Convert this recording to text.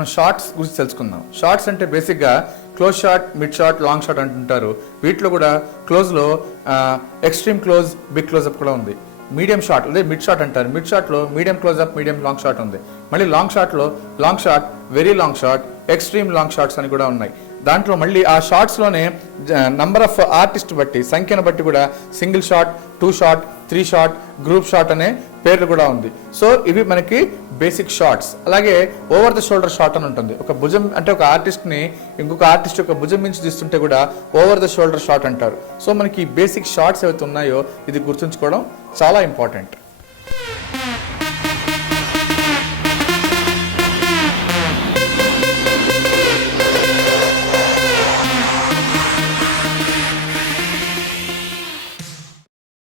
మనం షార్ట్స్ గురించి తెలుసుకుందాం. షార్ట్స్ అంటే బేసిక్గా close shot, mid shot, long shot అంటుంటారు. వీటిలో కూడా క్లోజ్లో ఎక్స్ట్రీమ్ క్లోజ్, బిగ్ క్లోజ్అప్ కూడా ఉంది. మీడియం షాట్ అదే మిడ్ షాట్ అంటారు. మిడ్ షాట్లో medium close up, medium long shot ఉంది. మళ్ళీ లాంగ్ షాట్లో long shot, very long shot, extreme long shots అని కూడా ఉన్నాయి. దాంట్లో మళ్ళీ ఆ షార్ట్స్లోనే నంబర్ ఆఫ్ ఆర్టిస్ట్ బట్టి, సంఖ్యను బట్టి కూడా single shot, 2 shot, 3 shot, group shot అనే పేర్లు కూడా ఉంది. సో ఇవి మనకి బేసిక్ షాట్స్. అలాగే ఓవర్ ద షోల్డర్ షాట్ అని ఉంటుంది. ఒక భుజం అంటే ఒక ఆర్టిస్ట్ని ఇంకొక ఆర్టిస్ట్ యొక్క భుజం మించి తీస్తుంటే కూడా ఓవర్ ద షోల్డర్ షాట్ అంటారు. సో మనకి బేసిక్ షాట్స్ ఏవైతే ఉన్నాయో ఇది గుర్తుంచుకోవడం చాలా ఇంపార్టెంట్.